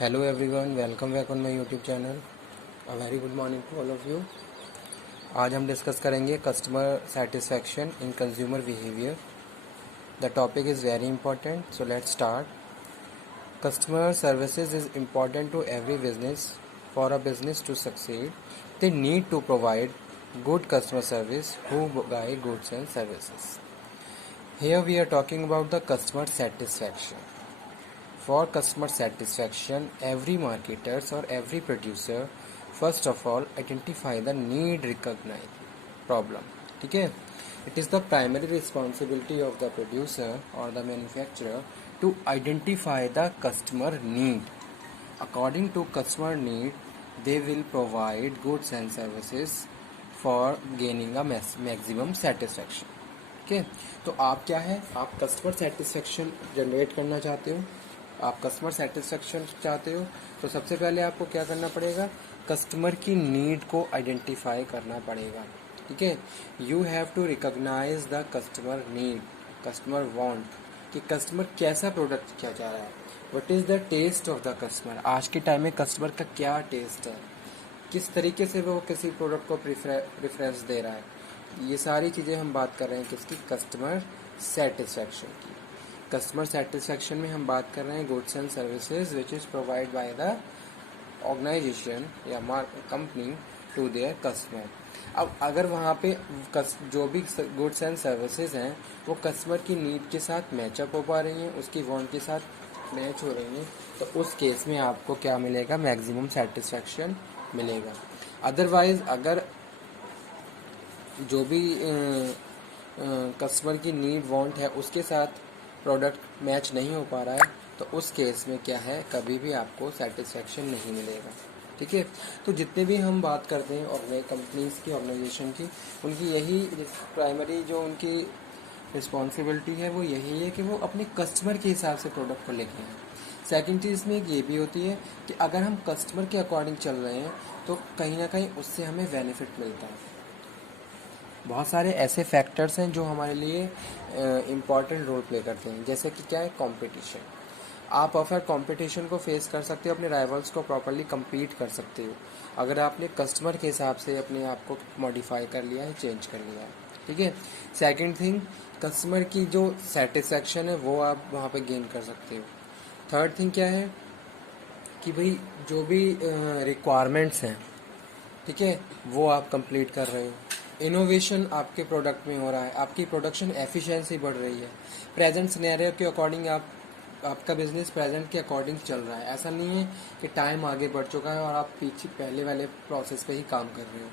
Hello everyone, welcome back on my YouTube channel. A very good morning to all of you. आज हम discuss करेंगे customer satisfaction in consumer behaviour. The topic is very important, so let's start. Customer services is important to every business. For a business to succeed, they need to provide good customer service who buy goods and services. Here we are talking about the customer satisfaction. For customer satisfaction, every marketers or every producer first of all identify the need, recognize problem. ठीक है. It is the primary responsibility of the producer or the manufacturer to identify the customer need. According to customer need, they will provide goods and services for gaining a maximum satisfaction. ठीक है. तो आप क्या है, आप customer satisfaction generate करना चाहते हो, आप कस्टमर सेटिस्फेक्शन चाहते हो, तो सबसे पहले आपको क्या करना पड़ेगा, कस्टमर की नीड को आइडेंटिफाई करना पड़ेगा. ठीक है. You have to recognise the customer need, customer want, कि कस्टमर कैसा प्रोडक्ट क्या चाह रहा है. What is the taste of the customer. आज के टाइम में कस्टमर का क्या टेस्ट है, किस तरीके से वो किसी प्रोडक्ट को प्रेफरेंस दे रहा है. ये सारी चीज़ें हम बात कर रहे हैं किसकी, कस्टमर सेटिस्फेक्शन की. कस्टमर सेटिस्फेक्शन में हम बात कर रहे हैं goods and services which is provide by the organisation या कंपनी टू देयर कस्टमर. अब अगर वहाँ पे जो भी गुड्स एंड सर्विसेज हैं वो कस्टमर की नीड के साथ मैचअप हो पा रही हैं, उसकी वांट के साथ मैच हो रही हैं, तो उस केस में आपको क्या मिलेगा, मैक्सिमम सेटिस्फेक्शन मिलेगा. अदरवाइज अगर जो भी कस्टमर की नीड वांट है उसके साथ प्रोडक्ट मैच नहीं हो पा रहा है, तो उस केस में क्या है, कभी भी आपको सेटिस्फेक्शन नहीं मिलेगा. ठीक है. तो जितने भी हम बात करते हैं और नई कंपनीज की, ऑर्गेनाइजेशन की, उनकी यही प्राइमरी जो उनकी रिस्पॉन्सिबिलिटी है वो यही है कि वो अपने कस्टमर के हिसाब से प्रोडक्ट को लेके आएँ. सेकेंड चीज़ में एक ये भी होती है कि अगर हम कस्टमर के अकॉर्डिंग चल रहे हैं तो कहीं ना कहीं उससे हमें बेनिफिट मिलता है. बहुत सारे ऐसे फैक्टर्स हैं जो हमारे लिए इम्पॉर्टेंट रोल प्ले करते हैं, जैसे कि क्या है, कंपटीशन. आप अगर कंपटीशन को फेस कर सकते हो, अपने राइवल्स को प्रॉपरली compete कर सकते हो अगर आपने कस्टमर के हिसाब से अपने आप को मॉडिफाई कर लिया है, चेंज कर लिया है. ठीक है. सेकंड थिंग, कस्टमर की जो सेटिस्फेक्शन है वो आप वहाँ पे गेन कर सकते हो. थर्ड थिंग क्या है कि भाई जो भी रिक्वायरमेंट्स हैं, ठीक है, वो आप कंप्लीट कर रहे हो. इनोवेशन आपके प्रोडक्ट में हो रहा है, आपकी प्रोडक्शन एफिशिएंसी बढ़ रही है. प्रेजेंट सिनेरियो के अकॉर्डिंग आपका बिजनेस प्रेजेंट के अकॉर्डिंग चल रहा है. ऐसा नहीं है कि टाइम आगे बढ़ चुका है और आप पीछे पहले वाले प्रोसेस पे ही काम कर रहे हो.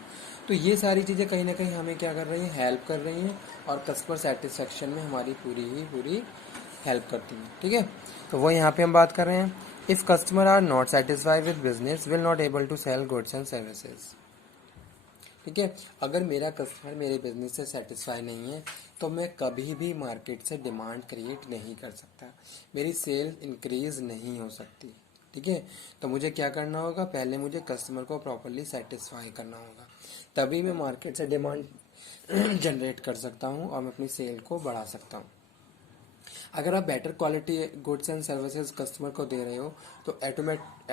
तो ये सारी चीज़ें कहीं ना कहीं हमें क्या कर रही हैं, हेल्प कर रही हैं और कस्टमर सेटिस्फेक्शन में हमारी पूरी हेल्प करती हैं. ठीक है. तो वो यहाँ पे हम बात कर रहे हैं, if customer are not satisfied with business will not able to sell goods and services. ठीक है. अगर मेरा कस्टमर मेरे बिजनेस से सेटिस्फाई नहीं है तो मैं कभी भी मार्केट से डिमांड क्रिएट नहीं कर सकता, मेरी सेल इंक्रीज नहीं हो सकती. ठीक है. तो मुझे क्या करना होगा, पहले मुझे कस्टमर को प्रॉपरली सेटिस्फाई करना होगा, तभी मैं मार्केट से डिमांड जनरेट कर सकता हूँ और मैं अपनी सेल को बढ़ा सकता हूँ. अगर आप better quality goods and services customer को दे रहे हो तो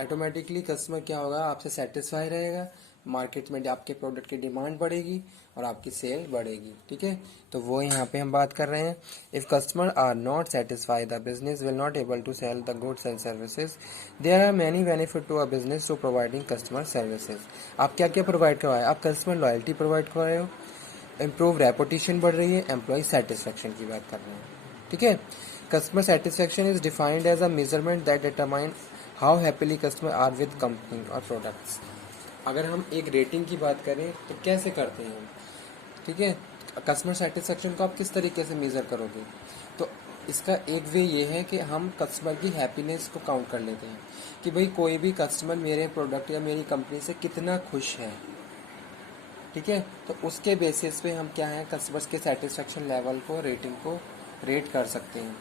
ऑटोमेटिकली कस्टमर क्या होगा, आपसे सेटिस्फाई रहेगा, मार्केट में आपके प्रोडक्ट की डिमांड बढ़ेगी और आपकी सेल बढ़ेगी. ठीक है. तो वो यहाँ पे हम बात कर रहे हैं, if customer are not satisfy the business will not able to sell the goods and services. There are many benefit to a business to providing customer services. आप क्या क्या प्रोवाइड करवाए, आप कस्टमर लॉयल्टी प्रोवाइड कर रहे हो, improve reputation बढ़ रही है, एम्प्लॉय सेटिस्फेक्शन की बात कर रहे हैं. ठीक है. Customer satisfaction is defined as a measurement that determine how happily customer are with company और प्रोडक्ट्स. अगर हम एक रेटिंग की बात करें तो कैसे करते हैं हम. ठीक है. कस्टमर सेटिस्फेक्शन को आप किस तरीके से मेज़र करोगे, तो इसका एक वे ये है कि हम कस्टमर की हैप्पीनेस को काउंट कर लेते हैं कि भाई कोई भी कस्टमर मेरे प्रोडक्ट या मेरी कंपनी से कितना खुश है. ठीक है. तो उसके बेसिस पे हम क्या है, कस्टमर्स के सेटिस्फेक्शन लेवल को, रेटिंग को रेट कर सकते हैं.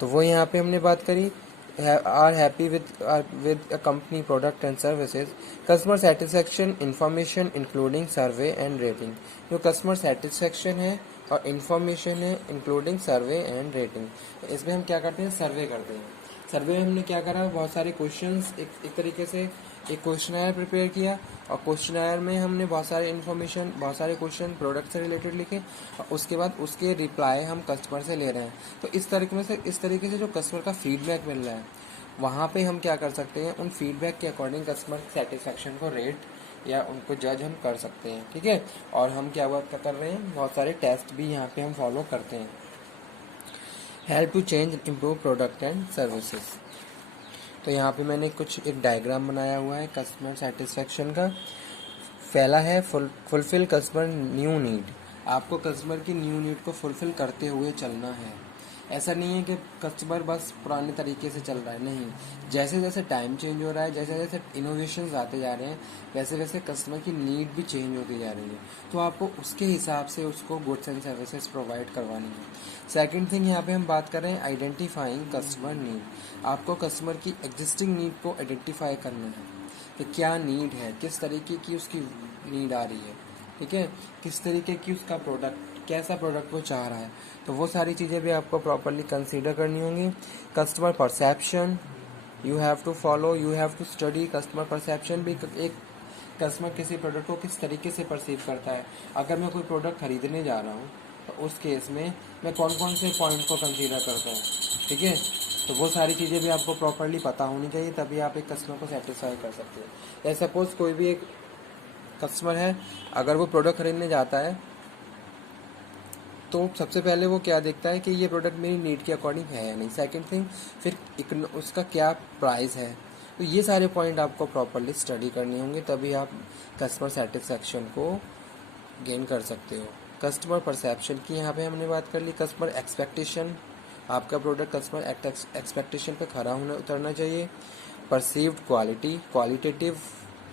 तो वो यहाँ पे हमने बात करी, are happy with a company product and services. Customer satisfaction information including survey and rating. जो कस्टमर सेटिस्फेक्शन है और इंफॉर्मेशन है इंक्लूडिंग सर्वे एंड रेटिंग, इसमें हम क्या करते हैं, सर्वे करते हैं. सर्वे में हमने क्या करा, बहुत सारे क्वेश्चंस एक तरीके से एक क्वेश्चनर प्रिपेयर किया, और क्वेश्चनर में हमने बहुत सारे इन्फॉर्मेशन, बहुत सारे क्वेश्चन प्रोडक्ट से रिलेटेड लिखे, और उसके बाद उसके रिप्लाई हम कस्टमर से ले रहे हैं। तो इस तरीके से जो कस्टमर का फीडबैक मिल रहा है, वहाँ पे हम क्या कर सकते हैं, उन फीडबैक के अकॉर्डिंग कस्टमर सेटिस्फेक्शन को रेट या उनको जज हम कर सकते हैं, ठीक है। और हम क्या बात कर रहे हैं, बहुत सारे टेस्ट भी यहाँ पे हम फॉलो करते हैं। Help to change improve product and services. तो यहाँ पे मैंने कुछ एक डायग्राम बनाया हुआ है कस्टमर सेटिस्फेक्शन का। पहला है फुलफिल कस्टमर न्यू नीड। आपको कस्टमर की न्यू नीड को फुलफिल करते हुए चलना है। ऐसा नहीं है कि कस्टमर बस पुराने तरीके से चल रहा है, नहीं। जैसे जैसे टाइम चेंज हो रहा है, जैसे जैसे इनोवेशंस आते जा रहे हैं, वैसे वैसे कस्टमर की नीड भी चेंज होती जा रही है। तो आपको उसके हिसाब से उसको गुड्स एंड सर्विसेज प्रोवाइड करवानी है। सेकंड थिंग, यहाँ पे हम बात कर रहे हैं आइडेंटिफाइंग कस्टमर नीड। आपको कस्टमर की एग्जिस्टिंग नीड को आइडेंटिफाई करना है कि क्या नीड है, किस तरीके की उसकी नीड आ रही है, ठीक है, किस तरीके की उसका प्रोडक्ट, कैसा प्रोडक्ट वो चाह रहा है। तो वो सारी चीज़ें भी आपको प्रॉपरली कंसीडर करनी होंगी। Customer perception you have to follow, you have to study customer perception भी। एक कस्टमर किसी प्रोडक्ट को किस तरीके से परसीव करता है। अगर मैं कोई प्रोडक्ट खरीदने जा रहा हूँ तो उस केस में मैं कौन कौन से पॉइंट को कंसीडर करता हूँ, ठीक है। तो वो सारी चीज़ें भी आपको प्रॉपरली पता होनी चाहिए, तभी आप एक कस्टमर को सेटिस्फाई कर सकते हैं। या सपोज कोई भी एक कस्टमर है, अगर वो प्रोडक्ट खरीदने जाता है तो सबसे पहले वो क्या देखता है कि ये प्रोडक्ट मेरी नीड के अकॉर्डिंग है या नहीं। सेकंड थिंग, फिर उसका क्या प्राइस है। तो ये सारे पॉइंट आपको प्रॉपरली स्टडी करने होंगे, तभी आप कस्टमर सेटिस्फेक्शन को गेन कर सकते हो। कस्टमर परसेप्शन की यहाँ पे हमने बात कर ली। कस्टमर एक्सपेक्टेशन, आपका प्रोडक्ट कस्टमर एक्सपेक्टेशन पे खरा होना उतरना चाहिए। Perceived quality, qualitative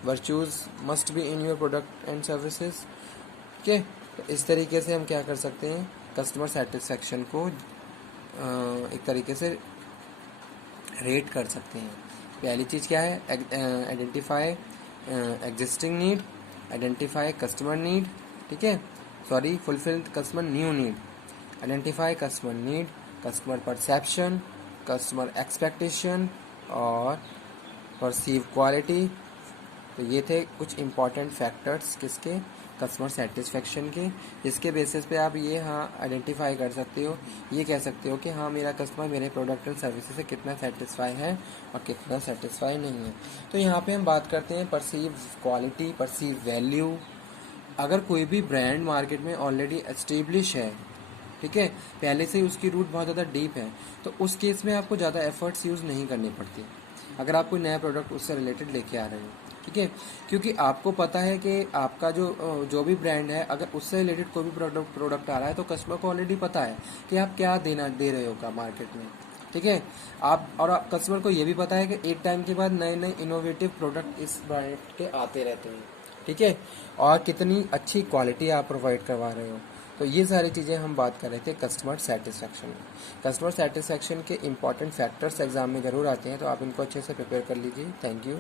virtues must be in your product and services, okay. तो इस तरीके से हम क्या कर सकते हैं, कस्टमर सेटिस्फेक्शन को एक तरीके से रेट कर सकते हैं। पहली चीज़ क्या है, identify existing need, identify customer need, ठीक है, sorry fulfil customer new need, identify customer need, customer perception, customer expectation और परसीव क्वालिटी। तो ये थे कुछ इम्पॉर्टेंट फैक्टर्स किसके, कस्टमर सेटिस्फेक्शन के, जिसके बेसिस पे आप ये आइडेंटिफाई कर सकते हो, ये कह सकते हो कि हाँ मेरा कस्टमर मेरे प्रोडक्ट एंड सर्विसेज से कितना सेटिस्फाई है और कितना सेटिस्फाई नहीं है। तो यहाँ पे हम बात करते हैं परसीव क्वालिटी, परसीव वैल्यू। अगर कोई भी ब्रांड मार्केट में ऑलरेडी एस्टेब्लिश है, ठीक है, पहले से उसकी रूट बहुत ज़्यादा डीप है, तो उस केस में आपको ज़्यादा एफर्ट्स यूज़ नहीं करनी पड़ती अगर आप कोई नया प्रोडक्ट उससे रिलेटेड लेके आ रहे हो, ठीक है। क्योंकि आपको पता है कि आपका जो भी ब्रांड है, अगर उससे रिलेटेड कोई भी प्रोडक्ट आ रहा है तो कस्टमर को ऑलरेडी पता है कि आप क्या दे रहे हो मार्केट में, ठीक है। आप कस्टमर को ये भी पता है कि एक टाइम के बाद नए नए इनोवेटिव प्रोडक्ट इस ब्रांड के आते रहते हैं, ठीक है, और कितनी अच्छी क्वालिटी आप प्रोवाइड करवा रहे हो। तो ये सारी चीज़ें हम बात कर रहे थे कस्टमर सेटिस्फेक्शन में। कस्टमर सेटिस्फेक्शन के इंपॉर्टेंट फैक्टर्स एग्जाम में ज़रूर आते हैं, तो आप इनको अच्छे से प्रिपेयर कर लीजिए। Thank you.